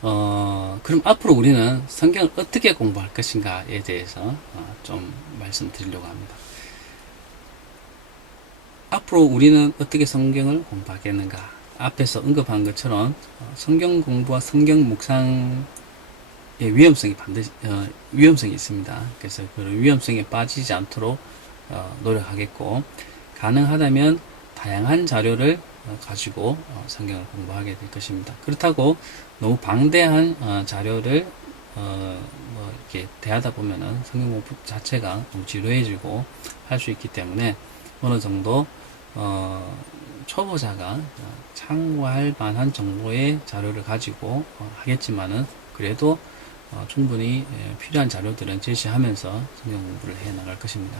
그럼 앞으로 우리는 성경을 어떻게 공부할 것인가에 대해서 좀 말씀드리려고 합니다. 앞으로 우리는 어떻게 성경을 공부하겠는가? 앞에서 언급한 것처럼 성경 공부와 성경 묵상의 위험성이 위험성이 있습니다. 그래서 그 위험성에 빠지지 않도록 노력하겠고, 가능하다면 다양한 자료를 가지고 성경을 공부하게 될 것입니다. 그렇다고 너무 방대한 자료를 이렇게 대하다 보면은 성경 공부 자체가 너무 지루해지고 할 수 있기 때문에 어느 정도 초보자가 참고할 만한 정도의 자료를 가지고 하겠지만은 그래도 충분히 필요한 자료들은 제시하면서 성경 공부를 해 나갈 것입니다.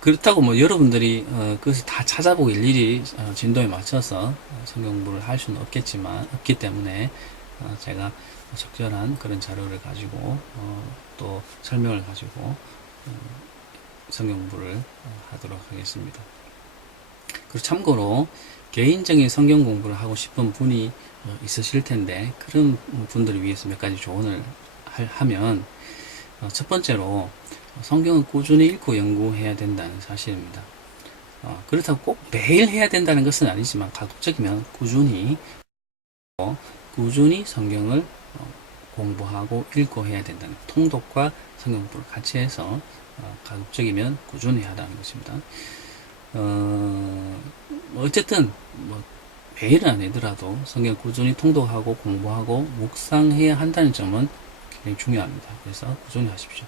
그렇다고 뭐 여러분들이 그것을 다 찾아보고 일일이 진도에 맞춰서 성경 공부를 할 수는 없기 때문에 제가 적절한 그런 자료를 가지고 또 설명을 가지고 성경 공부를 하도록 하겠습니다. 그리고 참고로 개인적인 성경 공부를 하고 싶은 분이 있으실 텐데, 그런 분들을 위해서 몇 가지 조언을 하면, 첫 번째로 성경을 꾸준히 읽고 연구해야 된다는 사실입니다. 그렇다고 꼭 매일 해야 된다는 것은 아니지만 가급적이면 꾸준히 성경을 공부하고 읽고 해야 된다는, 통독과 성경 공부를 같이 해서 가급적이면 꾸준히 하라는 것입니다. 어쨌든 뭐 매일은 아니더라도 성경 꾸준히 통독하고 공부하고 묵상해야 한다는 점은 굉장히 중요합니다. 그래서 꾸준히 하십시오.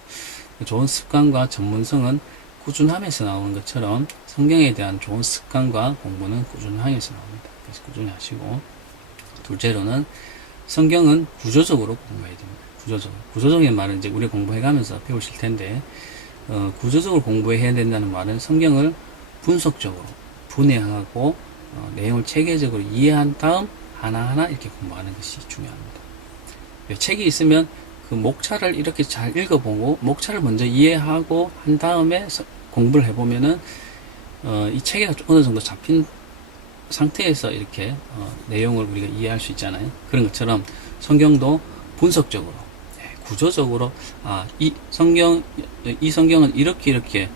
좋은 습관과 전문성은 꾸준함에서 나오는 것처럼 성경에 대한 좋은 습관과 공부는 꾸준함에서 나옵니다. 그래서 꾸준히 하시고, 둘째로는 성경은 구조적으로 공부해야 됩니다. 구조적인 말은 이제 우리 공부해가면서 배우실 텐데, 구조적으로 공부해야 된다는 말은 성경을 분석적으로 분해하고 내용을 체계적으로 이해한 다음 하나하나 이렇게 공부하는 것이 중요합니다. 책이 있으면 그 목차를 이렇게 잘 읽어보고 목차를 먼저 이해하고 한 다음에 공부를 해보면은 이 체계가 어느 정도 잡힌 상태에서 이렇게 내용을 우리가 이해할 수 있잖아요. 그런 것처럼 성경도 분석적으로, 구조적으로 이 성경은 이렇게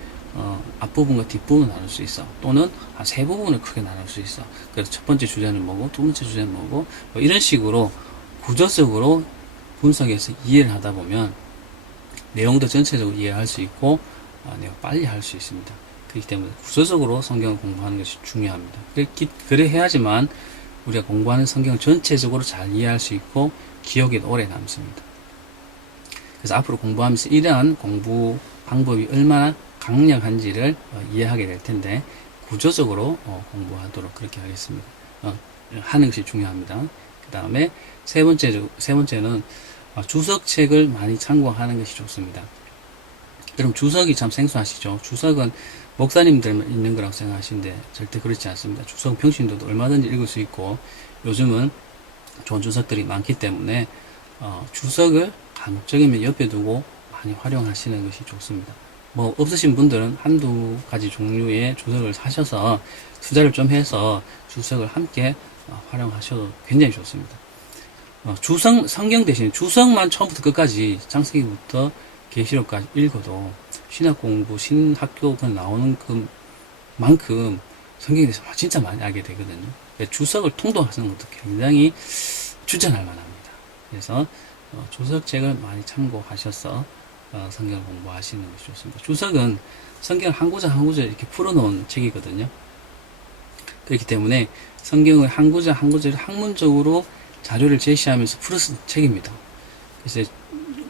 앞부분과 뒷부분을 나눌 수 있어. 또는 세 부분을 크게 나눌 수 있어. 그래서 첫 번째 주제는 뭐고, 두 번째 주제는 뭐고, 뭐 이런 식으로 구조적으로 분석해서 이해를 하다 보면 내용도 전체적으로 이해할 수 있고 내용 빨리 할 수 있습니다. 그렇기 때문에 구조적으로 성경을 공부하는 것이 중요합니다. 그래 해야지만 우리가 공부하는 성경을 전체적으로 잘 이해할 수 있고 기억에 오래 남습니다. 그래서 앞으로 공부하면서 이러한 공부 방법이 얼마나 강력한지를 이해하게 될 텐데, 구조적으로 공부하도록 그렇게 하겠습니다. 하는 것이 중요합니다. 그 다음에 세 번째는 주석책을 많이 참고하는 것이 좋습니다. 여러분, 주석이 참 생소하시죠? 주석은 목사님들만 읽는 거라고 생각하시는데 절대 그렇지 않습니다. 주석은 평신도도 얼마든지 읽을 수 있고, 요즘은 좋은 주석들이 많기 때문에 주석을 가급적이면 옆에 두고 많이 활용하시는 것이 좋습니다. 뭐 없으신 분들은 한두 가지 종류의 주석을 사셔서 투자를 좀 해서 주석을 함께 활용하셔도 굉장히 좋습니다. 성경 대신 주석만 처음부터 끝까지 창세기부터 계시록까지 읽어도 신학 공부, 신학교 나오는 그만큼 성경에 대해서 진짜 많이 알게 되거든요. 주석을 통독하시는 것도 굉장히 추천할 만합니다. 그래서 주석책을 많이 참고하셔서 성경을 공부하시는 것이 좋습니다. 주석은 성경 한 구절 한 구절 이렇게 풀어놓은 책이거든요. 그렇기 때문에 성경을 한 구절 한 구절 학문적으로 자료를 제시하면서 풀어쓴 책입니다. 그래서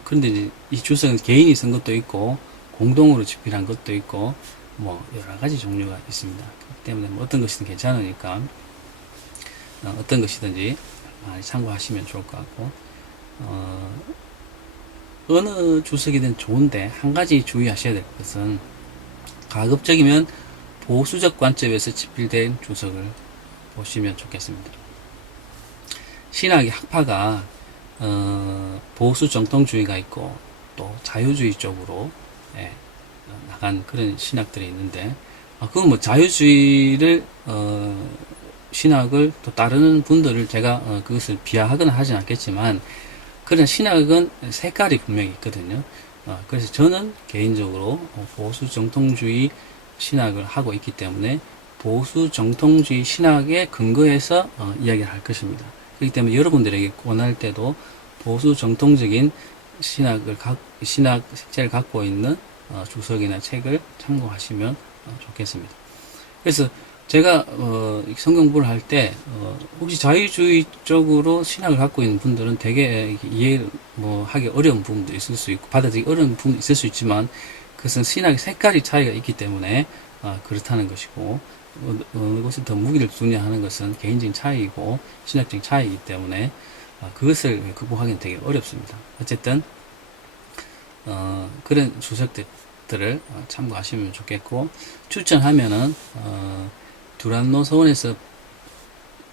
그런데 이제 이 주석은 개인이 쓴 것도 있고 공동으로 집필한 것도 있고 뭐 여러 가지 종류가 있습니다. 그렇기 때문에 뭐 어떤 것이든 괜찮으니까 어떤 것이든지 많이 참고하시면 좋을 것 같고, 어느 주석이든 좋은데 한 가지 주의하셔야 될 것은 가급적이면 보수적 관점에서 집필된 주석을 보시면 좋겠습니다. 신학의 학파가 보수 정통주의가 있고 또 자유주의 쪽으로 나간 그런 신학들이 있는데, 그건 뭐 자유주의를 신학을 또 따르는 분들을 제가 그것을 비하하거나 하진 않겠지만 그런 신학은 색깔이 분명히 있거든요. 그래서 저는 개인적으로 보수 정통주의 신학을 하고 있기 때문에 보수 정통주의 신학에 근거해서 이야기를 할 것입니다. 그렇기 때문에 여러분들에게 권할 때도 보수 정통적인 신학 색채를 갖고 있는 주석이나 책을 참고하시면 좋겠습니다. 그래서 제가 성경 공부를 할 때 혹시 자유주의적으로 신학을 갖고 있는 분들은 되게 이해 하기 어려운 부분도 있을 수 있고 받아들이기 어려운 부분도 있을 수 있지만 그것은 신학의 색깔이 차이가 있기 때문에 그렇다는 것이고 어느 곳에 더 무기를 두느냐 하는 것은 개인적인 차이이고 신학적인 차이이기 때문에 그것을 극복하기는 되게 어렵습니다. 어쨌든 그런 주석들을 참고하시면 좋겠고 추천하면은 두란노 서원에서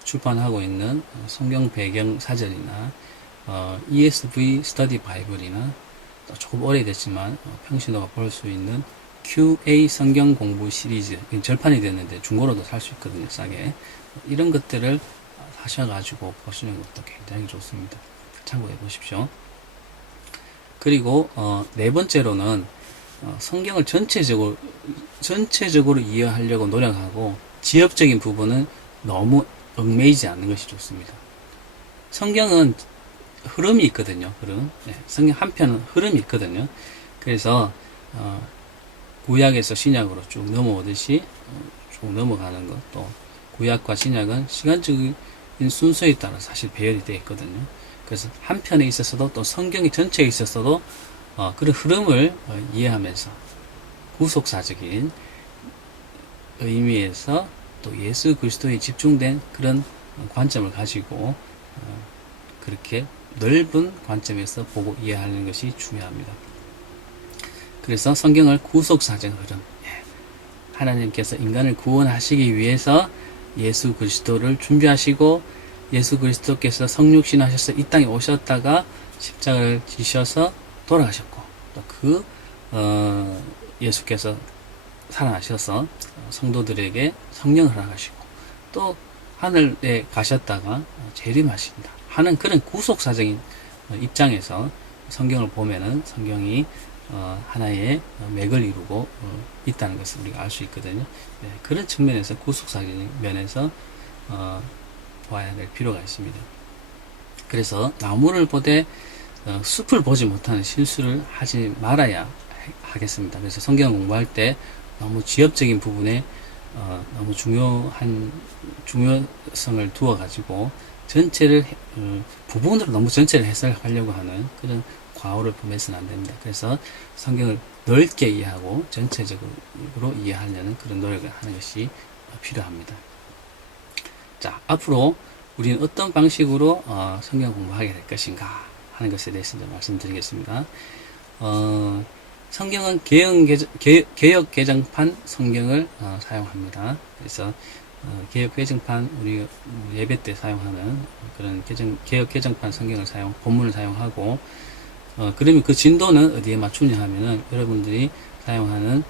출판하고 있는 성경 배경 사전이나 ESV 스터디 바이블이나 조금 오래됐지만 평신도가 볼 수 있는 QA 성경 공부 시리즈 절판이 됐는데 중고로도 살 수 있거든요, 싸게. 이런 것들을 사셔가지고 보시는 것도 굉장히 좋습니다. 참고해 보십시오. 그리고 네 번째로는 성경을 전체적으로 이해하려고 노력하고 지엽적인 부분은 너무 얽매이지 않는 것이 좋습니다. 성경은 흐름이 있거든요. 흐름. 네, 성경 한 편은 흐름이 있거든요. 그래서 구약에서 신약으로 쭉 넘어오듯이 쭉 넘어가는 것, 또 구약과 신약은 시간적인 순서에 따라 사실 배열이 되어 있거든요. 그래서 한 편에 있어서도 또 성경이 전체에 있어서도 그런 흐름을 이해하면서 구속사적인 의미에서 또 예수 그리스도에 집중된 그런 관점을 가지고 그렇게 넓은 관점에서 보고 이해하는 것이 중요합니다. 그래서 성경을 구속사적 흐름, 하나님께서 인간을 구원하시기 위해서 예수 그리스도를 준비하시고 예수 그리스도께서 성육신하셔서 이 땅에 오셨다가 십자가를 지셔서 돌아가셨고 또 예수께서 살아나셔서 성도들에게 성령을 허락하시고 또 하늘에 가셨다가 재림하신다 하는 그런 구속사적인 입장에서 성경을 보면은 성경이 하나의 맥을 이루고 있다는 것을 우리가 알 수 있거든요. 네, 그런 측면에서 구속사적인 면에서 봐야 될 필요가 있습니다. 그래서 나무를 보되 숲을 보지 못하는 실수를 하지 말아야 하겠습니다. 그래서 성경 공부할 때 너무 지엽적인 부분에 너무 중요성을 두어 가지고 전체를 부분으로 너무 전체를 해석하려고 하는 그런 과오를 범해서는 안 됩니다. 그래서 성경을 넓게 이해하고 전체적으로 이해하려는 그런 노력을 하는 것이 필요합니다. 자, 앞으로 우리는 어떤 방식으로 성경 공부하게 될 것인가 하는 것에 대해서 좀 말씀드리겠습니다. 성경은 개역 개정판 성경을 사용합니다. 그래서 개역 개정판 우리 예배 때 사용하는 그런 개역 개정판 성경을 본문을 사용하고 그러면 그 진도는 어디에 맞추냐 하면은 여러분들이 사용하는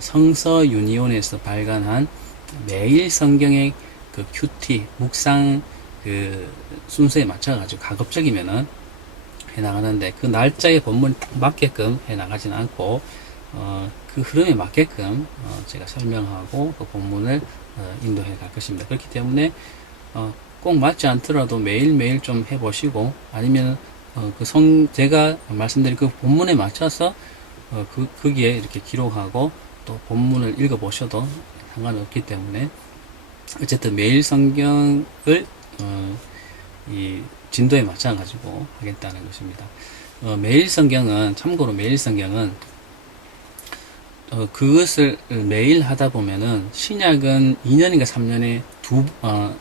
성서 유니온에서 발간한 매일 성경의 그 큐티 묵상 그 순서에 맞춰가지고 가급적이면은 해 나가는데 그 날짜의 본문 맞게끔 해 나가지는 않고 그 흐름에 맞게끔 제가 설명하고 그 본문을 인도해 갈 것입니다. 그렇기 때문에 꼭 맞지 않더라도 매일매일 좀 해보시고 아니면 제가 말씀드린 그 본문에 맞춰서 거기에 이렇게 기록하고 또 본문을 읽어보셔도 상관없기 때문에 어쨌든 매일 성경을 이 진도에 맞춰 가지고 하겠다는 것입니다. 참고로 매일 성경은 그것을 매일 하다 보면은 신약은 2년인가 3년에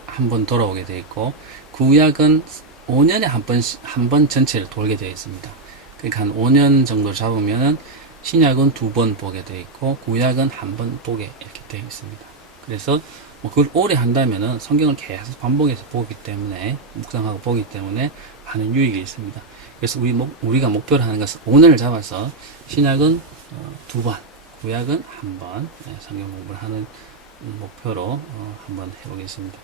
한 번 돌아오게 되어 있고 구약은 5년에 한 번 전체를 돌게 되어 있습니다. 그러니까 한 5년 정도 잡으면은 신약은 2번 보게 되어 있고 구약은 한 번 보게 이렇게 되어 있습니다. 그래서 그걸 오래 한다면은 성경을 계속 반복해서 보기 때문에 묵상하고 보기 때문에 많은 유익이 있습니다. 그래서 우리가 목표로 하는 것은 5년을 잡아서 신약은 2번, 구약은 한 번 성경 공부를 하는 목표로 한번 해보겠습니다.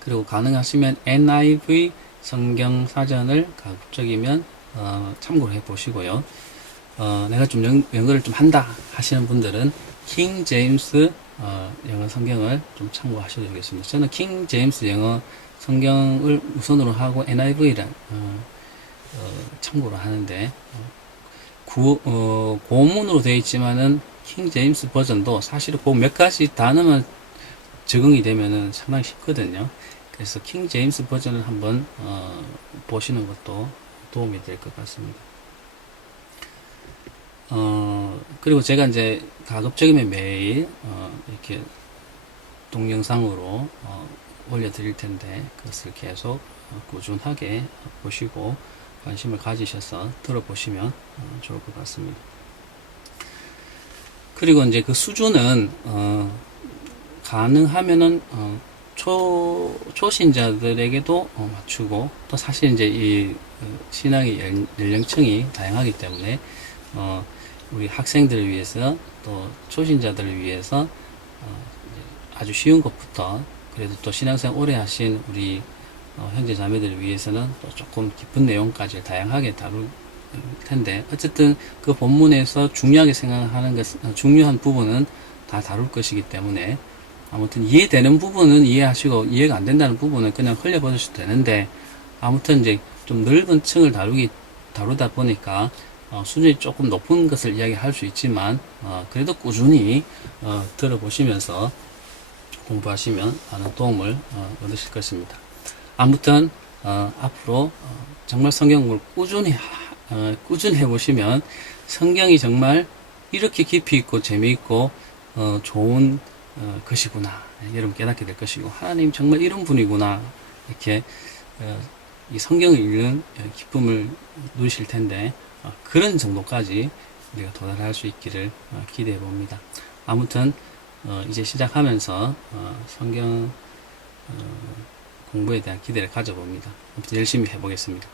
그리고 가능하시면 NIV 성경 사전을 가급적이면 참고를 해 보시고요. 내가 좀 영어를 좀 한다 하시는 분들은 킹 제임스 영어 성경을 좀 참고하셔도 되겠습니다. 저는 킹 제임스 영어 성경을 우선으로 하고 NIV를 참고를 하는데 고문으로 되어 있지만은 킹 제임스 버전도 사실 그 몇 가지 단어만 적응이 되면은 상당히 쉽거든요. 그래서 킹 제임스 버전을 한번 보시는 것도 도움이 될 것 같습니다. 그리고 제가 이제 가급적이면 매일 이렇게 동영상으로 올려드릴 텐데 그것을 계속 꾸준하게 보시고 관심을 가지셔서 들어보시면 좋을 것 같습니다. 그리고 이제 그 수준은 가능하면은 초신자들에게도 맞추고 또 사실 이제 이 신앙의 연령층이 다양하기 때문에 우리 학생들을 위해서 또 초신자들을 위해서 아주 쉬운 것부터 그래도 또 신앙생활 오래 하신 우리 형제 자매들을 위해서는 또 조금 깊은 내용까지 다양하게 다룰 텐데 어쨌든 그 본문에서 중요하게 생각하는 것 중요한 부분은 다 다룰 것이기 때문에 아무튼 이해되는 부분은 이해하시고 이해가 안 된다는 부분은 그냥 흘려버리셔도 되는데 아무튼 이제 좀 넓은 층을 다루다 보니까 수준이 조금 높은 것을 이야기할 수 있지만 그래도 꾸준히 들어보시면서 공부하시면 많은 도움을 얻으실 것입니다. 아무튼 앞으로 정말 성경을 꾸준히 해보시면 성경이 정말 이렇게 깊이 있고 재미있고 좋은 것이구나 여러분 깨닫게 될 것이고 하나님 정말 이런 분이구나 이렇게 이 성경을 읽는 기쁨을 누리실 텐데 그런 정도까지 우리가 도달할 수 있기를 기대해 봅니다. 아무튼 이제 시작하면서 성경 공부에 대한 기대를 가져봅니다. 아무튼 열심히 해보겠습니다.